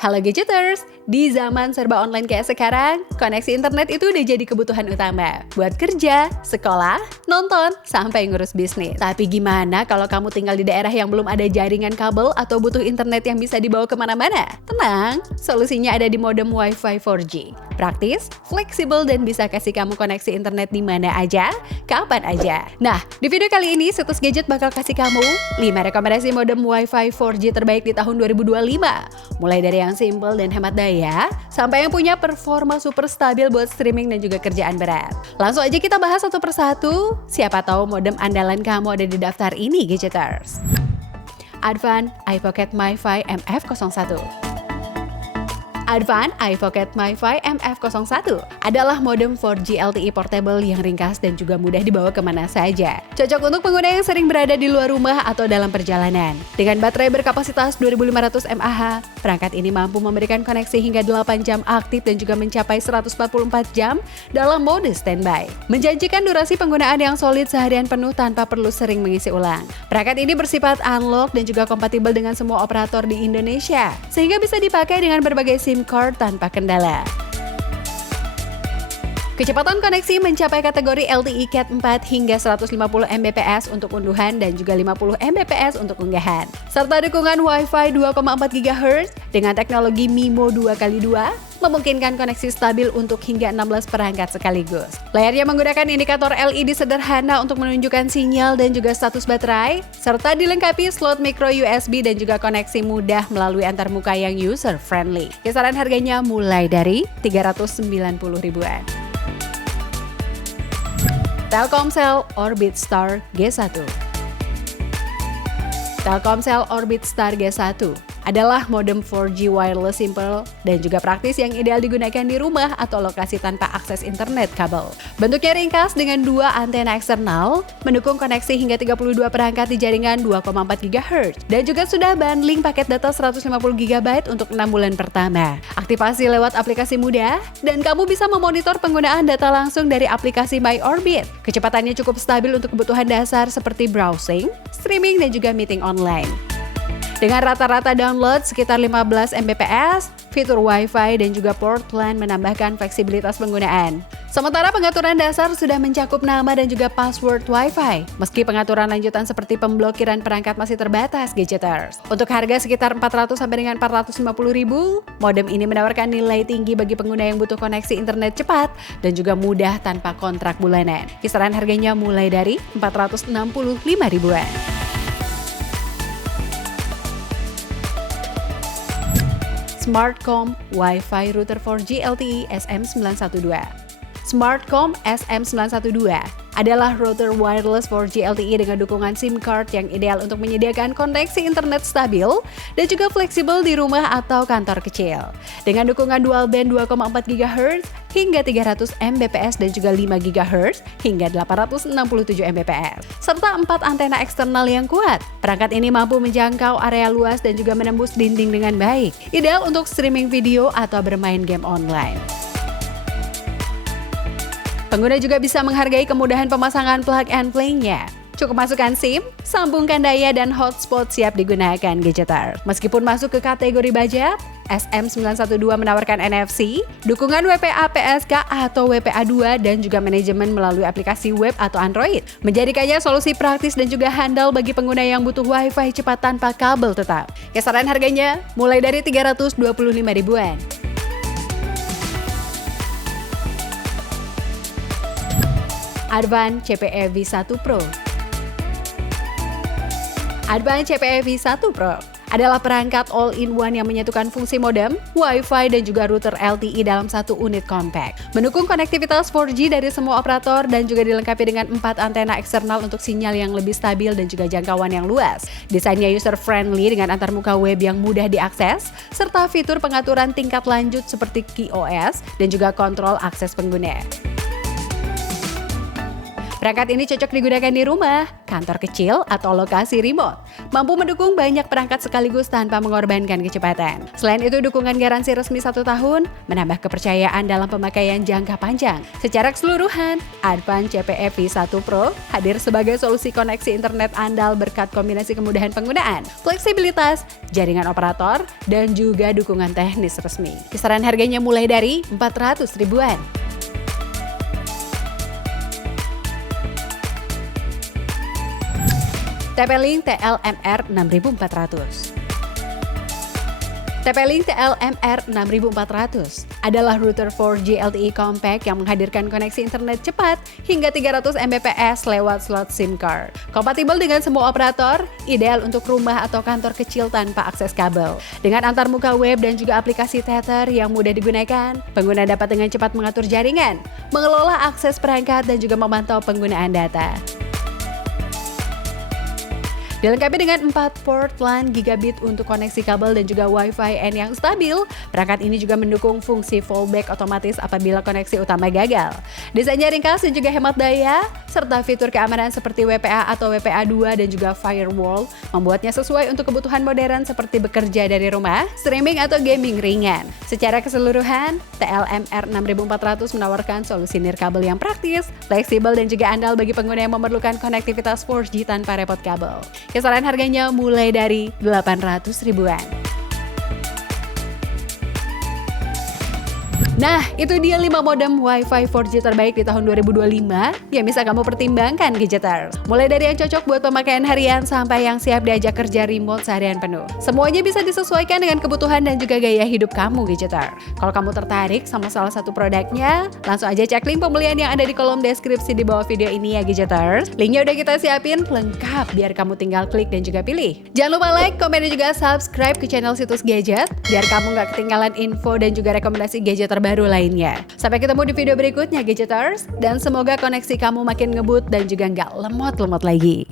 Halo Gadgeters, di zaman serba online kayak sekarang, koneksi internet itu udah jadi kebutuhan utama buat kerja, sekolah, nonton, sampai ngurus bisnis. Tapi gimana kalau kamu tinggal di daerah yang belum ada jaringan kabel atau butuh internet yang bisa dibawa kemana-mana? Tenang, solusinya ada di modem Wi-Fi 4G. Praktis, fleksibel, dan bisa kasih kamu koneksi internet di mana aja, kapan aja. Nah, di video kali ini, Situs Gadget bakal kasih kamu 5 rekomendasi modem Wi-Fi 4G terbaik di tahun 2025. Mulai dari yang simple dan hemat daya, sampai yang punya performa super stabil buat streaming dan juga kerjaan berat. Langsung aja kita bahas satu persatu, siapa tahu modem andalan kamu ada di daftar ini, Gadgeters. Advan iPocket MiFi MF01. Advan iPocket MiFi MF01 adalah modem 4G LTE portable yang ringkas dan juga mudah dibawa kemana saja. Cocok untuk pengguna yang sering berada di luar rumah atau dalam perjalanan. Dengan baterai berkapasitas 2500 mAh, perangkat ini mampu memberikan koneksi hingga 8 jam aktif dan juga mencapai 144 jam dalam mode standby. Menjanjikan durasi penggunaan yang solid seharian penuh tanpa perlu sering mengisi ulang. Perangkat ini bersifat unlock dan juga kompatibel dengan semua operator di Indonesia, sehingga bisa dipakai dengan berbagai SIM card tanpa kendala. Kecepatan koneksi mencapai kategori LTE Cat 4 hingga 150 Mbps untuk unduhan dan juga 50 Mbps untuk unggahan. Serta dukungan Wi-Fi 2,4 GHz dengan teknologi MIMO 2x2 memungkinkan koneksi stabil untuk hingga 16 perangkat sekaligus. Layarnya menggunakan indikator LED sederhana untuk menunjukkan sinyal dan juga status baterai, serta dilengkapi slot micro USB dan juga koneksi mudah melalui antarmuka yang user-friendly. Kisaran harganya mulai dari 390 ribuan. Telkomsel Orbit Star G1. Telkomsel Orbit Star G1 adalah modem 4G wireless simple dan juga praktis yang ideal digunakan di rumah atau lokasi tanpa akses internet kabel. Bentuknya ringkas dengan 2 antena eksternal, mendukung koneksi hingga 32 perangkat di jaringan 2,4 GHz, dan juga sudah bundling paket data 150 GB untuk 6 bulan pertama. Aktivasi lewat aplikasi mudah, dan kamu bisa memonitor penggunaan data langsung dari aplikasi My Orbit. Kecepatannya cukup stabil untuk kebutuhan dasar seperti browsing, streaming, dan juga meeting online. Dengan rata-rata download sekitar 15 Mbps, fitur Wi-Fi dan juga port LAN menambahkan fleksibilitas penggunaan. Sementara pengaturan dasar sudah mencakup nama dan juga password Wi-Fi, meski pengaturan lanjutan seperti pemblokiran perangkat masih terbatas, Gadgeters. Untuk harga sekitar 400 sampai dengan 450 ribu, modem ini menawarkan nilai tinggi bagi pengguna yang butuh koneksi internet cepat dan juga mudah tanpa kontrak bulanan. Kisaran harganya mulai dari 465 ribuan. Smartcom Wi-Fi Router 4G LTE SM912. Smartcom SM912 adalah router wireless 4G LTE dengan dukungan SIM card yang ideal untuk menyediakan koneksi internet stabil dan juga fleksibel di rumah atau kantor kecil. Dengan dukungan dual band 2,4 GHz hingga 300 Mbps dan juga 5 GHz hingga 867 Mbps, serta 4 antena eksternal yang kuat. Perangkat ini mampu menjangkau area luas dan juga menembus dinding dengan baik, ideal untuk streaming video atau bermain game online. Pengguna juga bisa menghargai kemudahan pemasangan plug and play-nya. Cukup masukkan SIM, sambungkan daya, dan hotspot siap digunakan, Gadgeter. Meskipun masuk ke kategori budget, SM912 menawarkan NFC, dukungan WPA PSK atau WPA 2, dan juga manajemen melalui aplikasi web atau Android. Menjadikannya solusi praktis dan juga handal bagi pengguna yang butuh Wi-Fi cepat tanpa kabel tetap. Kisaran harganya mulai dari 325 ribuan. Advan CPE V1 Pro. Advan CPE V1 Pro adalah perangkat all-in-one yang menyatukan fungsi modem, Wi-Fi, dan juga router LTE dalam satu unit compact. Mendukung konektivitas 4G dari semua operator dan juga dilengkapi dengan 4 antena eksternal untuk sinyal yang lebih stabil dan juga jangkauan yang luas. Desainnya user-friendly dengan antarmuka web yang mudah diakses, serta fitur pengaturan tingkat lanjut seperti KeyOS dan juga kontrol akses pengguna. Perangkat ini cocok digunakan di rumah, kantor kecil, atau lokasi remote. Mampu mendukung banyak perangkat sekaligus tanpa mengorbankan kecepatan. Selain itu, dukungan garansi resmi 1 tahun menambah kepercayaan dalam pemakaian jangka panjang. Secara keseluruhan, Advan CPE V1 Pro hadir sebagai solusi koneksi internet andal berkat kombinasi kemudahan penggunaan, fleksibilitas, jaringan operator, dan juga dukungan teknis resmi. Kisaran harganya mulai dari 400 ribuan. TP-Link TLMR 6400. TP-Link TLMR 6400 adalah router 4G LTE compact yang menghadirkan koneksi internet cepat hingga 300 Mbps lewat slot SIM card. Kompatibel dengan semua operator, ideal untuk rumah atau kantor kecil tanpa akses kabel. Dengan antarmuka web dan juga aplikasi Tether yang mudah digunakan, pengguna dapat dengan cepat mengatur jaringan, mengelola akses perangkat dan juga memantau penggunaan data. Dilengkapi dengan 4 port LAN gigabit untuk koneksi kabel dan juga Wi-Fi N yang stabil, perangkat ini juga mendukung fungsi fallback otomatis apabila koneksi utama gagal. Desainnya ringkas dan juga hemat daya, serta fitur keamanan seperti WPA atau WPA2 dan juga firewall, membuatnya sesuai untuk kebutuhan modern seperti bekerja dari rumah, streaming atau gaming ringan. Secara keseluruhan, TLMR 6400 menawarkan solusi nirkabel yang praktis, fleksibel dan juga andal bagi pengguna yang memerlukan konektivitas 4G tanpa repot kabel. Kisaran harganya mulai dari 800 ribuan. Nah, itu dia 5 modem Wi-Fi 4G terbaik di tahun 2025 yang bisa kamu pertimbangkan Gadgeters. Mulai dari yang cocok buat pemakaian harian sampai yang siap diajak kerja remote seharian penuh. Semuanya bisa disesuaikan dengan kebutuhan dan juga gaya hidup kamu Gadgeter. Kalau kamu tertarik sama salah satu produknya, langsung aja cek link pembelian yang ada di kolom deskripsi di bawah video ini ya Gadgeters. Linknya udah kita siapin lengkap biar kamu tinggal klik dan juga pilih. Jangan lupa like, komen dan juga subscribe ke channel Situs Gadget biar kamu nggak ketinggalan info dan juga rekomendasi gadget terbaru lainnya. Sampai ketemu di video berikutnya Gadgeters, dan semoga koneksi kamu makin ngebut dan juga nggak lemot-lemot lagi.